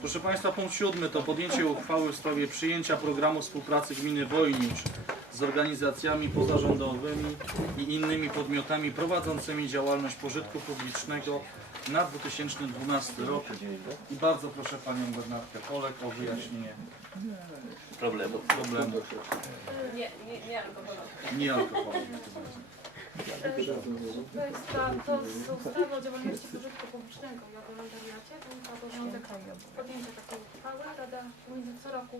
Proszę Państwa, punkt siódmy to podjęcie uchwały w sprawie przyjęcia programu współpracy gminy Wojnicz z organizacjami pozarządowymi i innymi podmiotami prowadzącymi działalność pożytku publicznego na 2012 rok. I bardzo proszę Panią Bernardkę Polek o wyjaśnienie problemu. problemu Nie, nie, nie alkoholowe. Państwa, to z ustawy o działalności pożytku publicznego i o wolontariacie wynika obowiązek podjęcia takiej uchwały. Rada Gminy co roku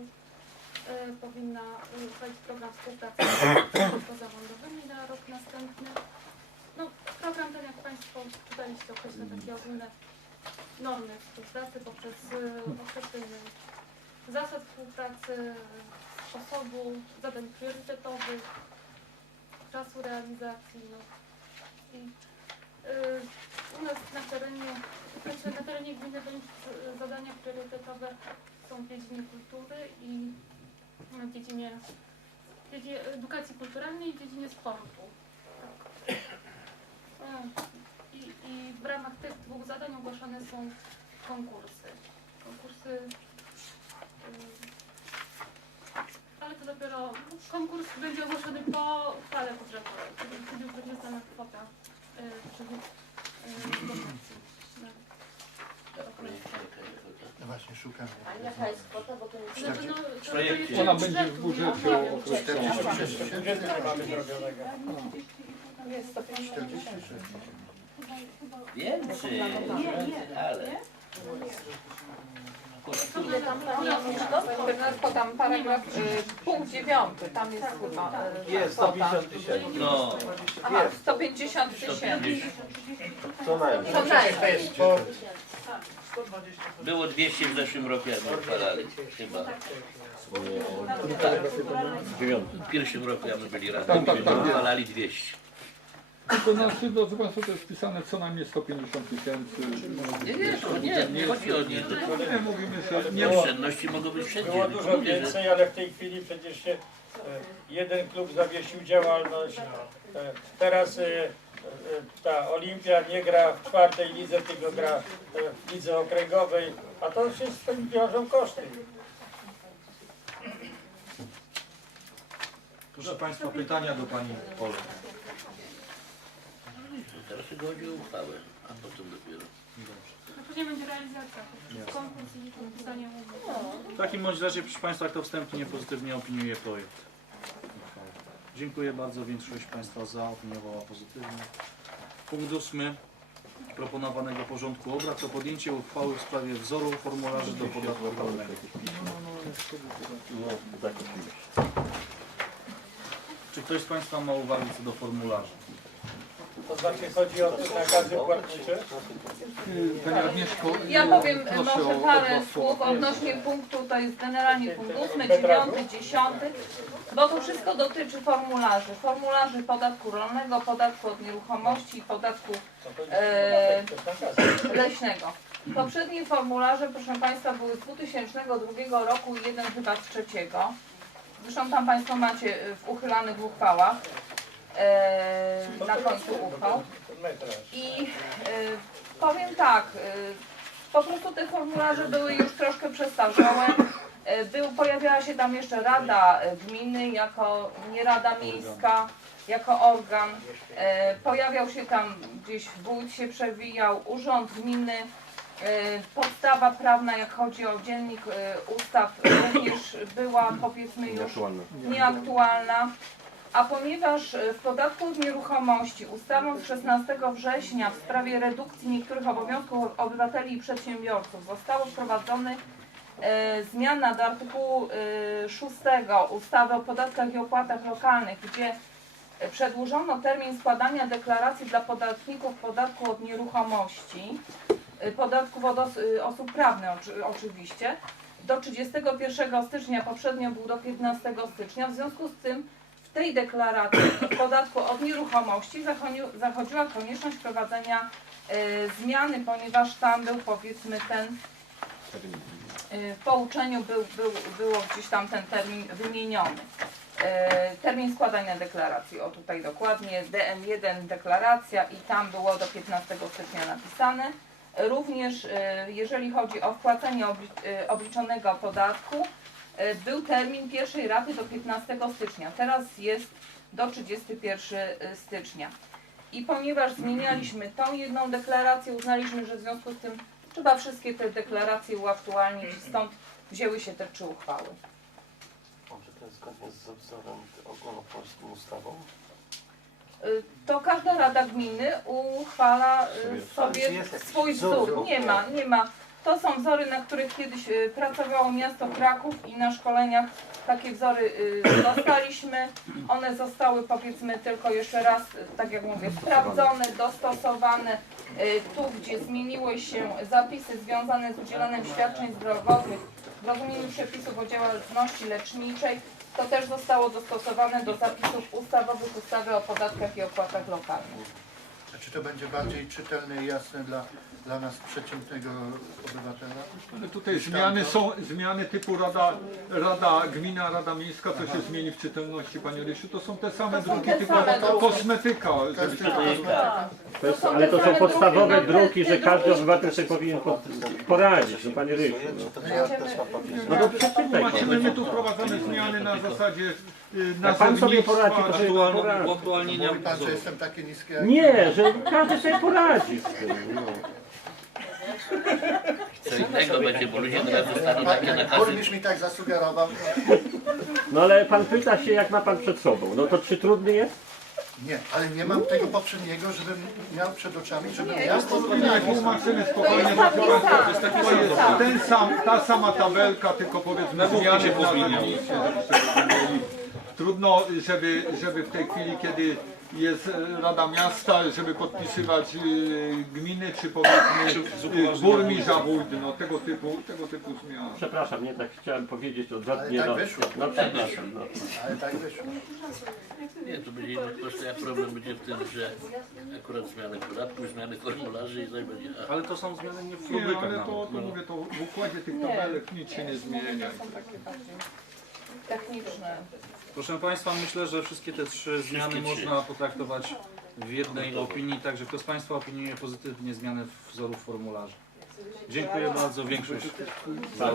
e, powinna uchwalić program współpracy z pozarządowymi na rok następny. No, program ten, jak Państwo czytaliście, określa takie ogólne normy współpracy poprzez e, określenie zasad współpracy, sposobu, zadań priorytetowych, czasu realizacji. No. I y, u nas na terenie, znaczy na terenie gminy Węgrzyn z- zadania priorytetowe są w dziedzinie kultury i w dziedzinie, w dziedzinie edukacji kulturalnej i w dziedzinie sportu. Tak. I, I w ramach tych dwóch zadań ogłaszane są konkursy. Konkursy y, ale to dopiero konkurs będzie ogłoszony po uchwale budżetowej, już będzie znana kwota y, przy y, dotacji. na okres. No właśnie, szukam. A jaka jest kwota, bo to nie Znaczy, no, to projekcie. jest Ona będzie w nie? budżecie Nie, określona. 46 Budżetu nie mamy zrobionego. Jest 150 46. Więcej, ale Ile tam to? Podam paragraf, y, punkt dziewiąty, tam jest chyba y, Jest kwota. 150 tysięcy. no, Aha, 150 tysięcy. Co najmniej. Co najmniej. Sport. Było 200 w zeszłym roku, jak my uchwalali, chyba. Tak. W pierwszym roku, jak my byli razem, Tak, tak, tak. uchwalali 200. To znaczy, drodzy Państwo, to jest pisane co najmniej 150 tysięcy. Nie, nie, to nie, nie chodzi o nie. Nie mówimy, że nie oszczędności mogą być wszędzie. Było tylko dużo mówię, że- więcej, ale w tej chwili przecież się jeden klub zawiesił działalność. E, Teraz e, e, ta Olimpia nie gra w czwartej lidze, tylko gra e, w lidze okręgowej, a to się z tym wiążą koszty. Proszę Państwa, pytania do Pani Teraz tylko chodzi o uchwałę, a potem dopiero. A później będzie realizacja, konkurs i podpisanie umowy. W takim bądź razie, proszę Państwa, kto wstępnie pozytywnie opiniuje projekt. uchwały. Dziękuję bardzo. Większość Państwa zaopiniowała pozytywnie. Punkt ósmy proponowanego porządku obrad to podjęcie uchwały w sprawie wzoru formularzy do podatku rolnego. Czy ktoś z Państwa ma uwagi co do formularzy? To znaczy chodzi o te nakazy płatnicze. Pani Agnieszko, Ja powiem proszę może o parę słów odnośnie punktu, to jest generalnie punkt 8, 9, 10, bo to wszystko dotyczy formularzy. Formularzy podatku rolnego, podatku od nieruchomości i podatku e, leśnego. Poprzednie formularze, proszę Państwa, były z 2002 roku i jeden chyba z trzeciego. Zresztą tam Państwo macie y, w uchylanych uchwałach e, na końcu metraż. I y, powiem tak, y, po prostu te formularze były już troszkę przestarzałe. Był, pojawiała się tam jeszcze Rada Gminy jako nie Rada Miejska, jako organ. Pojawiał się tam gdzieś wójt się przewijał, urząd gminy. Podstawa prawna, jak chodzi o dziennik ustaw, również była powiedzmy już nieaktualna. A ponieważ e, w podatku od nieruchomości ustawą z 16 września w sprawie redukcji niektórych obowiązków obywateli i przedsiębiorców zostało wprowadzone e, zmiana do artykułu e, 6 ustawy o podatkach i opłatach lokalnych, gdzie e, przedłużono termin składania deklaracji dla podatników podatku od nieruchomości, e, podatków od os e, osób prawnych oczy oczywiście, do 31 stycznia, poprzednio był do 15 stycznia, w związku z tym w tej deklaracji podatku od nieruchomości zachodził- zachodziła konieczność wprowadzenia e, zmiany, ponieważ tam był powiedzmy ten e, w pouczeniu był, był, było gdzieś tam ten termin wymieniony. E, termin składania deklaracji, o tutaj dokładnie, DM1 deklaracja i tam było do 15 stycznia napisane. Również jeżeli chodzi o wpłacenie obli- obliczonego podatku, był termin pierwszej raty do 15 stycznia. Teraz jest do 31 stycznia. I ponieważ zmienialiśmy tą jedną deklarację, uznaliśmy, że w związku z tym trzeba wszystkie te deklaracje uaktualnić i stąd wzięły się te trzy uchwały. Czy to jest zgodnie z wzorem ogólnopolską ustawą? Y, To każda rada gminy uchwala sobie swój wzór. Nie ma, nie ma. To są wzory, na których kiedyś y, pracowało miasto Kraków i na szkoleniach takie wzory y, dostaliśmy. One zostały powiedzmy tylko jeszcze raz, y, tak jak mówię, sprawdzone, dostosowane. Tu, gdzie zmieniły się zapisy związane z udzielaniem świadczeń zdrowotnych w rozumieniu przepisów o działalności leczniczej, to też zostało dostosowane do zapisów ustawowych ustawy o podatkach i opłatach lokalnych. A czy to będzie bardziej czytelne i jasne dla, dla nas przeciętnego obywatela? Ale tutaj zmiany są zmiany typu rada, rada gmina, rada miejska, co się zmieni w czytelności Panie Rysiu, to są te same druki, te tylko same druki. kosmetyka. To jest, ale to są podstawowe druki, no że każdy druki- obywatel sobie powinien pod, poradzić, no panie Rysiu. Papierze? No to przeczytaj my tu wprowadzamy zmiany na zasadzie Jak pan sobie poradzi, to sobie Aktualno, poradzi. uaktualnienia Mówi pan, że wzorów. jestem taki niski jak... Nie, że każdy sobie poradzi z tym. No. Co innego będzie, bo ludzie teraz dostaną takie Pan, nakazy. burmistrz mi tak zasugerował. no ale pan pyta się, jak ma pan przed sobą. No to czy trudny jest? Nie, ale nie mam tego poprzedniego, żebym miał przed oczami, żebym Nie, ja jest to tłumaczymy To spokojnie, jest proszę taki Państwa. sam. To jest ten sam, ta sama tabelka, tylko powiedzmy zmiany się pozmieniały. Trudno, żeby, żeby w tej chwili, kiedy jest Rada Miasta, żeby podpisywać y, gminy, czy powiedzmy y, burmistrz, wójt, no tego typu, tego typu zmian. Przepraszam, nie tak chciałem powiedzieć Ale odwrotnie. tak No, wyszło. no przepraszam. No. Ale tak wyszło. Nie, to będzie inny koszt, a problem będzie w tym, że akurat zmiany podatku, zmiany formularzy i tak będzie. A, Ale to są zmiany nie w Nie, ale to, to mówię, to w układzie tych tabelek nic się nie zmienia. Techniczne. Proszę Państwa, myślę, że wszystkie te trzy zmiany trzy. można potraktować w jednej opinii, także kto z Państwa opiniuje pozytywnie zmianę wzorów formularzy? Dziękuję bardzo, większość za